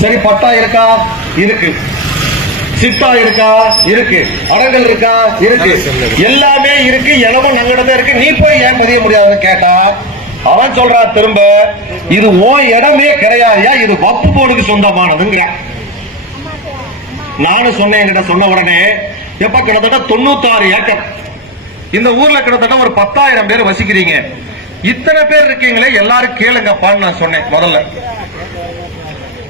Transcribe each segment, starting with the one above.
சரி பட்டா இருக்கா? இருக்கு. சிட்டா இருக்கா? இருக்கு. அடங்கல் இருக்கா? இருக்கு. எல்லாமே இருக்கு எனவும் நங்கடதான் இருக்கு. நீ போய் ஏன் பதிய முடியாதுன்னு கேட்டா அவன் சொல்றா திரும்ப இது ஓ இடமே கிடையாதுயா இது வப்பு போர்டுக்கு சொந்தமானதுங்கிற. நானும் சொன்னேன் என்கிட்ட சொன்ன உடனே எப்ப கிட்டத்தட்ட தொண்ணூத்தாறு ஏக்கர். இந்த ஊர்ல கிட்டத்தட்ட ஒரு பத்தாயிரம் பேர் வசிக்கிறீங்க. இத்தனை பேர் இருக்கீங்களே எல்லாரும் கேளுங்கப்பான்னு நான் சொன்னேன் முதல்ல.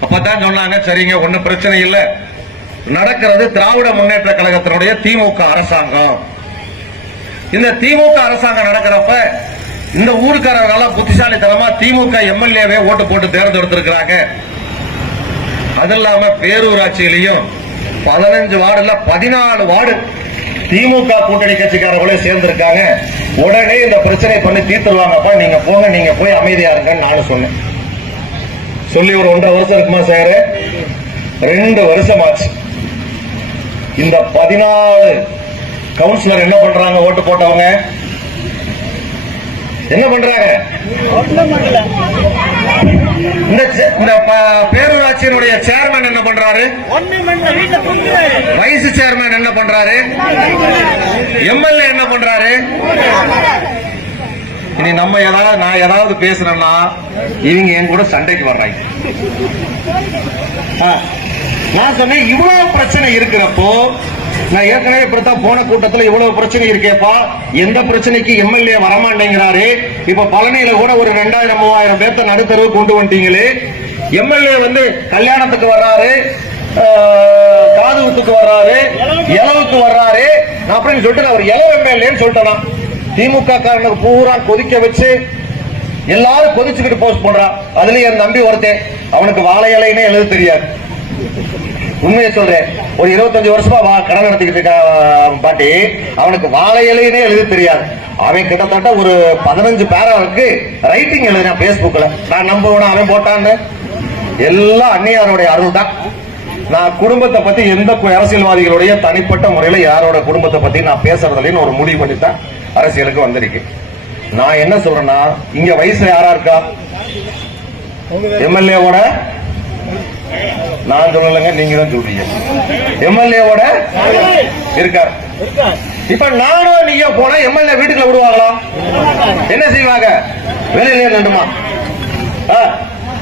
அப்பதான் சொன்னாங்க சரிங்க ஒன்னும் பிரச்சனை இல்லை. நடக்கிறது திராவிட முன்னேற்ற கழகத்தினுடைய திமுக அரசாங்கம். இந்த திமுக அரசாங்கம் நடக்கிறப்ப இந்த ஊருக்காரர்கள புத்திசாலித்தனமா திமுக எம்எல்ஏவே ஓட்டு போட்டு தேர்ந்தெடுத்திருக்கிறாங்க. அது இல்லாம பேரூராட்சியிலையும் பதினஞ்சு வார்டுல பதினாலு வார்டு திமுக கூட்டணி கட்சிக்காரர்களே சேர்ந்திருக்காங்க. உடனே இந்த பிரச்சனை பண்ணி தீர்த்துருவாங்கப்பா நீங்க போங்க நீங்க போய் அமைதியா இருங்கன்னு நானும் சொன்னேன். சொல்லி ஒரு ஒன்றரை வருஷம் இருக்குமா சார்? ரெண்டு வருஷம் ஆச்சு இந்த பதினாலு கவுன்சிலர் என்ன பண்றாங்க? ஓட்டு போட்டவங்க? என்ன பண்றாங்க? இந்த சே- இந்த ப- பேரூராட்சியினுடைய சேர்மன் என்ன பண்றாரு? வைஸ் சேர்மன் என்ன பண்றாரு? எம்எல்ஏ என்ன பண்றாரு? இனி நம்ம ஏதாவது நான் ஏதாவது பேசுறேன்னா இவங்க என் கூட சண்டைக்கு வர்றாங்க. ஆ, நான் சொன்னேன் இவ்வளவு பிரச்சனை இருக்கிறப்போ நான் ஏற்கனவே இப்படித்தான் போன கூட்டத்தில் இவ்வளவு பிரச்சனை இருக்கேப்பா. எந்த பிரச்சனைக்கு எம்எல்ஏ வரமாட்டேங்கிறாரு. இப்ப பழனியில கூட ஒரு ரெண்டாயிரம் மூவாயிரம் பேர்த்த நடுத்தரவு கொண்டு வந்துட்டீங்களே. எம்எல்ஏ வந்து கல்யாணத்துக்கு வர்றாரு. காதுகுத்துக்கு வர்றாரு. இளவுக்கு வர்றாரு. அப்படின்னு சொல்லிட்டு அவர் இளவு எம்எல்ஏன்னு சொல்லிட்டேன் திமுக காரனுக்கு பூரா கொதிக்க வச்சு எல்லாரும் கொதிச்சுக்கிட்டு போஸ்ட் பண்றான் அதுலயும் என் நம்பி ஒருத்தன் அவனுக்கு வாழை இலைனே எழுத தெரியாது. உண்மையை சொல்றேன். ஒரு இருபத்தஞ்சு வருஷமா வா- கடன் நடத்திக்கிட்டு இருக்க பாட்டி. அவனுக்கு வாழை இலையினே எழுத தெரியாது. அவன் கிட்டத்தட்ட ஒரு பதினஞ்சு பேராவுக்கு ரைட்டிங் எழுதினான் பேஸ்புக்ல நான் நம்புவேன் அவன் போட்டான்னு? எல்லாம் அன்னையாரோடைய அருள் தான். நான் குடும்பத்தை பத்தி எந்த அரசியல்வாதிகளுடைய தனிப்பட்ட முறையில யாரோட குடும்பத்தை பத்தி நான் பேசுறதுலன்னு ஒரு முடிவு பண்ணித்தான் அரசியலுக்கு வந்திருக்கு. நான் என்ன சொல்றேன்னா இங்க வயசு யாரா இருக்கா? எம்எல்ஏவோட நான் சொல்லலைங்க நீங்க தான் சொல்றீங்க. எம்எல்ஏவோட இருக்கார். இப்ப நானும் நீங்க போனா எம்எல்ஏ வீட்டுக்குள்ள விடுவாங்களா? என்ன செய்வாங்க? வெளியில நண்டுமா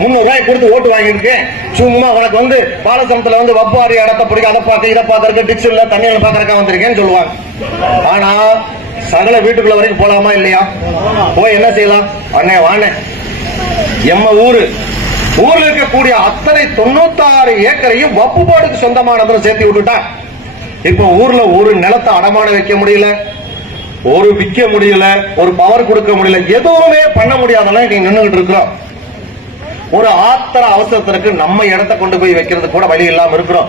முன்னூறு ரூபாய் கொடுத்து ஓட்டு வாங்கியிருக்கேன். சும்மா உனக்கு வந்து பாலசனத்துல வந்து வப்பாரி இடத்த பிடிக்க அதை பார்க்க இதை பார்க்கறதுக்கு டிக்ஷன்ல தண்ணியில பார்க்கறக்கா வந்திருக்கேன்னு சொல்லுவாங்க. ஆனா சகல வீட்டுக்குள்ள வரைக்கும் போலாமா இல்லையா? போய் என்ன செய்யலாம்? அண்ணே வாண்ணே. எம்ம ஊரு. ஊர்ல இருக்கக்கூடிய அத்தனை தொண்ணூத்தாறு ஏக்கரையும் வப்பு போர்டுக்கு சேர்த்து விட்டுட்டான் இப்ப ஊர்ல ஒரு நிலத்தை அடமான வைக்க முடியல ஒரு விற்க முடியல ஒரு பவர் கொடுக்க முடியல எதுவுமே பண்ண முடியாதெல்லாம் நீங்க நின்றுகிட்டு இருக்கிறோம். ஒரு ஆத்திர அவசரத்திற்கு நம்ம இடத்த கொண்டு போய் வைக்கிறது கூட வழி இல்லாம இருக்கிறோம்.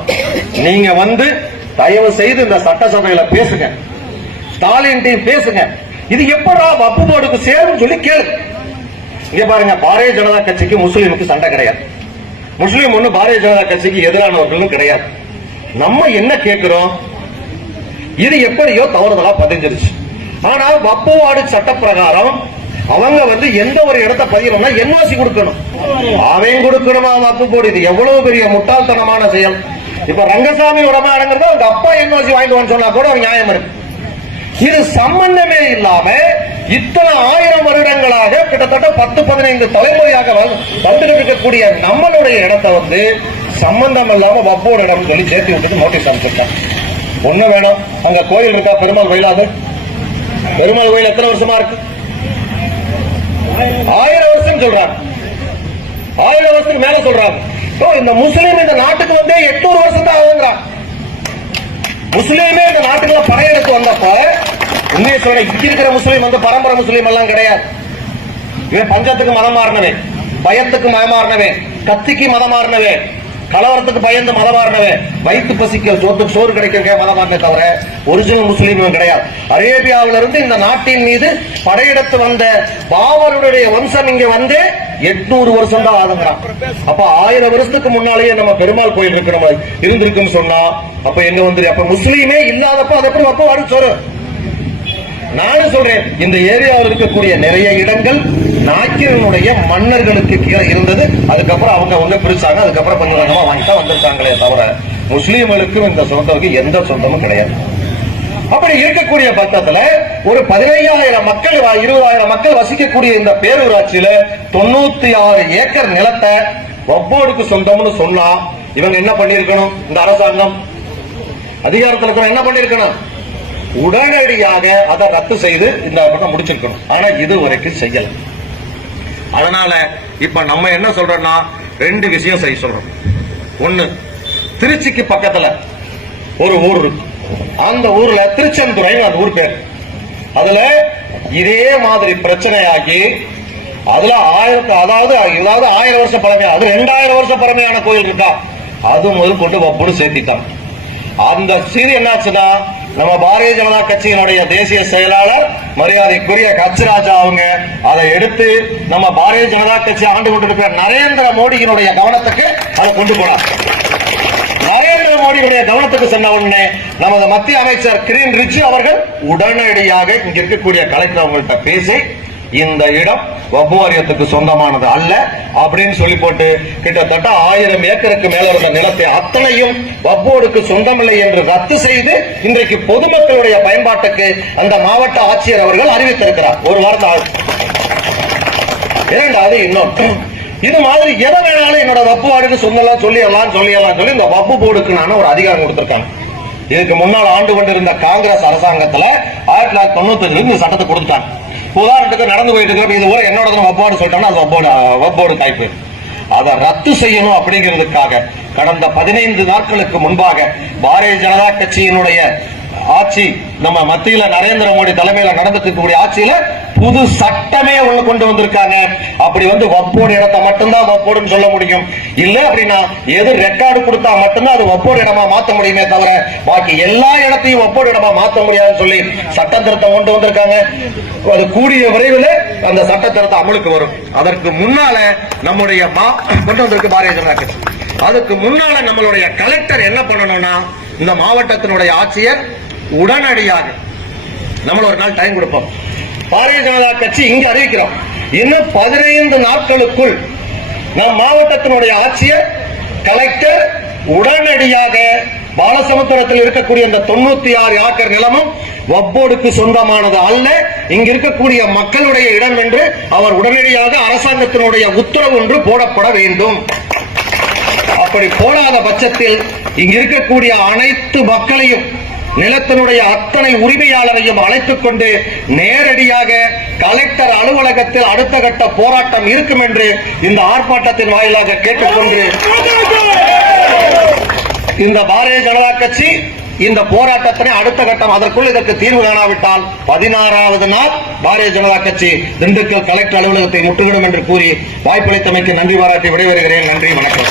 நீங்க வந்து தயவு செய்து இந்த சட்டசபையில பேசுங்க. ஸ்டாலின் பேசுங்க. இது எப்படா வப்பு போர்டுக்கு சேரும் சொல்லி கேளு. இங்க பாருங்க பாரதிய ஜனதா கட்சிக்கு முஸ்லீமுக்கு சண்டை கிடையாது. முஸ்லீம் ஒண்ணு பாரதிய ஜனதா கட்சிக்கு எதிரானவர்களும் கிடையாது. நம்ம என்ன கேட்கிறோம் இது எப்படியோ தவறுதலா பதிஞ்சிருச்சு. ஆனா வப்புவாடு சட்ட பிரகாரம் அவங்க வந்து எந்த ஒரு இடத்த பதியணும்னா என்ஓசி கொடுக்கணும். அவன் கொடுக்கணுமா வப்பு போடு? இது எவ்வளவு பெரிய முட்டாள்தனமான செயல். இப்ப ரங்கசாமி உடமாடுங்கிறது அவங்க அப்பா என்ஓசி வாங்கிட்டு சொன்னா கூட நியாயம் இருக்கு. இது சம்பந்தமே இல்லாம இத்தனை ஆயிரம் வருடங்களாக கிட்டத்தட்ட பத்து பதினைந்து தலைமுறையாக வந்துட்டு இருக்கக்கூடிய நம்மளுடைய இடத்தை வந்து சம்பந்தம் இல்லாம வப்போட இடம் சொல்லி சேர்த்து விட்டுட்டு நோட்டீஸ் அனுப்பிச்சிருக்காங்க. ஒண்ணு வேணும். அங்க கோயில் இருக்கா? பெருமாள் கோயிலாது பெருமாள் கோயில் எத்தனை வருஷமா இருக்கு? ஆயிரம் வருஷம் சொல்றாங்க. ஆயிரம் வருஷத்துக்கு மேல சொல்றாங்க. இந்த முஸ்லீம் இந்த நாட்டுக்கு வந்தே எட்நூறு வருஷம் தான் ஆகுங்கிறான் முஸ்லீமே இந்த நாட்டுக்குள்ள படையெடுத்து வந்தப்ப உண்மையை சொல்ற இங்க இருக்கிற முஸ்லீம் வந்து பரம்பரை முஸ்லீம் எல்லாம் கிடையாது. இவன் பஞ்சத்துக்கு மதம் மாறினவன் பயத்துக்கு மதம் மாறினவன் கத்திக்கு மதம் மாறினவன். கலவரத்துக்கு பயந்து மதமாறினவன் வயிற்று பசிக்க சோத்துக்கு சோறு கிடைக்க மதமாறினே தவிர ஒரிஜினல் முஸ்லீம் கிடையாது. அரேபியாவில இருந்து இந்த நாட்டின் மீது படையெடுத்து வந்த பாபருடைய வம்சம் இங்க வந்து எட்நூறு வருஷம் தான் ஆகுங்கிறான் அப்ப ஆயிரம் வருஷத்துக்கு முன்னாலேயே நம்ம பெருமாள் கோயில் இருக்கு நம்ம இருந்திருக்குன்னு சொன்னா அப்ப என்ன வந்து அப்ப முஸ்லீமே இல்லாதப்ப அது எப்படி அப்போ வாடி நானும் சொல்றேன் இந்த ஏரியாவில் இருக்கக்கூடிய நிறைய இடங்கள் நாக்கிரனுடைய மன்னர்களுக்கு கீழே இருந்தது. அதுக்கப்புறம் அவங்க அவங்க பிரிச்சாங்க அதுக்கப்புறம் கொஞ்சம் கொஞ்சமா வாங்கிட்டா வந்திருக்காங்களே தவிர முஸ்லீம்களுக்கும் இந்த சொந்தத்துக்கு எந்த சொந்தமும் கிடையாது. அப்படி இருக்கக்கூடிய பட்சத்துல ஒரு பதினையாயிரம் மக்கள் இருபதாயிரம் மக்கள் வசிக்கக்கூடிய இந்த பேரூராட்சியில தொண்ணூத்தி ஆறு ஏக்கர் நிலத்தை ஒவ்வொருக்கு சொந்தம்னு சொன்னா இவங்க என்ன பண்ணிருக்கணும் இந்த அரசாங்கம். அதிகாரத்தில் என்ன பண்ணிருக்கணும் உடனடியாக அதை ரத்து செய்து இந்த பக்கம் முடிச்சிருக்கணும். ஆனா இது வரைக்கும் செய்யல. அதனால இப்ப நம்ம என்ன சொல்றோம்னா ரெண்டு விஷயம் செய்ய சொல்றோம். ஒண்ணு திருச்சிக்கு பக்கத்துல ஒரு ஊர் இருக்கு. அந்த ஊர்ல திருச்செந்துறை அந்த ஊர் பேர். அதுல இதே மாதிரி பிரச்சனையாகி அதுல ஆயிரத்து அதாவது அதாவது ஆயிரம் வருஷம் பழமையா அது ரெண்டாயிரம் வருஷம் பழமையான கோயில் இருக்கா? அது முதல் கொண்டு வப்புன்னு சேர்த்திட்டான். அந்த சீர் என்னாச்சுன்னா நம்ம பாரதிய ஜனதா கட்சியினுடைய தேசிய செயலாளர் மரியாதைக்குரிய கச்சராஜா அவங்க அதை எடுத்து நம்ம பாரதிய ஜனதா கட்சி ஆண்டு கொண்டிருக்கிற நரேந்திர மோடியினுடைய கவனத்துக்கு அதை கொண்டு போனார். நரேந்திர மோடியுடைய கவனத்துக்கு சொன்ன உடனே நமது மத்திய அமைச்சர் கிரீன் ரிச்சு அவர்கள் உடனடியாக இங்க இருக்கக்கூடிய கலெக்டர் அவங்கள்ட்ட பேசி இந்த இடம் வப்பு வாரியத்துக்கு சொந்தமானது அல்ல அப்படின்னு சொல்லி போட்டு கிட்டத்தட்ட ஆயிரம் ஏக்கருக்கு மேல இருந்த நிலத்தை அத்தனையும் வப்போடுக்கு சொந்தமில்லை என்று ரத்து செய்து இன்றைக்கு பொதுமக்களுடைய பயன்பாட்டுக்கு அந்த மாவட்ட ஆட்சியர் அவர்கள் அறிவித்திருக்கிறார். ஒரு வாரத்தை ஆகுது. இரண்டாவது இன்னொன்று. இது மாதிரி எதை வேணாலும் என்னோட வப்பு வார்டுக்கு சொல்லலாம் சொல்லிடலாம் சொல்லிடலாம் சொல்லி இந்த வப்பு போர்டுக்கு நான் ஒரு அதிகாரம் கொடுத்திருக்காங்க இதுக்கு முன்னால் ஆண்டு கொண்டிருந்த காங்கிரஸ் அரசாங்கத்துல ஆயிரத்தி தொள்ளாயிரத்தி தொண்ணூத்தி இந்த சட்டத்தை கொடுத்துட்டாங்க. உதாரணத்துக்கு நடந்து போயிட்டு இருக்கிற இது கூட என்னோட வப்போடு சொல்லிட்டோம்னா அது வப்போடு வப்போடு தாய்ப்பு. அதை ரத்து செய்யணும் அப்படிங்கிறதுக்காக கடந்த பதினைந்து நாட்களுக்கு முன்பாக பாரதிய ஜனதா கட்சியினுடைய ஆட்சி நம்ம மத்தியில நரேந்திர மோடி தலைமையில நடந்துட்டு இருக்கக்கூடிய ஆட்சியில புது சட்டமே உள்ள கொண்டு வந்திருக்காங்க. அப்படி வந்து வப்போடு இடத்தை மட்டும்தான் வப்போடுன்னு சொல்ல முடியும். இல்ல அப்படின்னா எது ரெக்கார்டு கொடுத்தா மட்டும்தான் அது வப்போடு இடமா மாத்த முடியுமே தவிர பாக்கி எல்லா இடத்தையும் வப்போடு இடமா மாத்த முடியாதுன்னு சொல்லி சட்ட திருத்தம் கொண்டு வந்திருக்காங்க. அது கூடிய விரைவில் அந்த சட்ட திருத்தம் அமலுக்கு வரும். அதற்கு முன்னால நம்முடைய மா- கொண்டு வந்திருக்கு பாரதிய ஜனதா கட்சி. அதுக்கு முன்னால நம்மளுடைய கலெக்டர் என்ன பண்ணணும்னா இந்த மாவட்டத்தினுடைய ஆட்சியர் உடனடியாக நம்ம ஒரு நாள் டைம் கொடுப்போம் பாரதிய ஜனதா கட்சி இங்க அறிவிக்கிறோம். இன்னும் பதினைந்து நாட்களுக்குள் நம் மாவட்டத்தினுடைய ஆட்சியர் கலெக்டர் உடனடியாக பாலசமுத்திரத்தில் இருக்கக்கூடிய இந்த தொண்ணூத்தி ஆறு ஏக்கர் நிலமும் வப்போடுக்கு சொந்தமானது அல்ல. இங்க இருக்கக்கூடிய மக்களுடைய இடம் என்று அவர் உடனடியாக அரசாங்கத்தினுடைய உத்தரவு ஒன்று போடப்பட வேண்டும். அப்படி போடாத பட்சத்தில் இங்க இருக்கக்கூடிய அனைத்து மக்களையும் நிலத்தினுடைய அத்தனை உரிமையாளரையும் அழைத்துக் கொண்டு நேரடியாக கலெக்டர் அலுவலகத்தில் அடுத்த கட்ட போராட்டம் இருக்கும் என்று இந்த ஆர்ப்பாட்டத்தின் வாயிலாக கேட்டுக்கொண்டு இந்த பாரதிய ஜனதா கட்சி இந்த போராட்டத்தினை அடுத்த கட்டம் அதற்குள் இதற்கு தீர்வு காணாவிட்டால் பதினாறாவது நாள் பாரதிய ஜனதா கட்சி திண்டுக்கல் கலெக்டர் அலுவலகத்தை முற்றுகிடும் என்று கூறி வாய்ப்பளித்தமைக்கு நன்றி பாராட்டி விடைபெறுகிறேன். நன்றி வணக்கம்.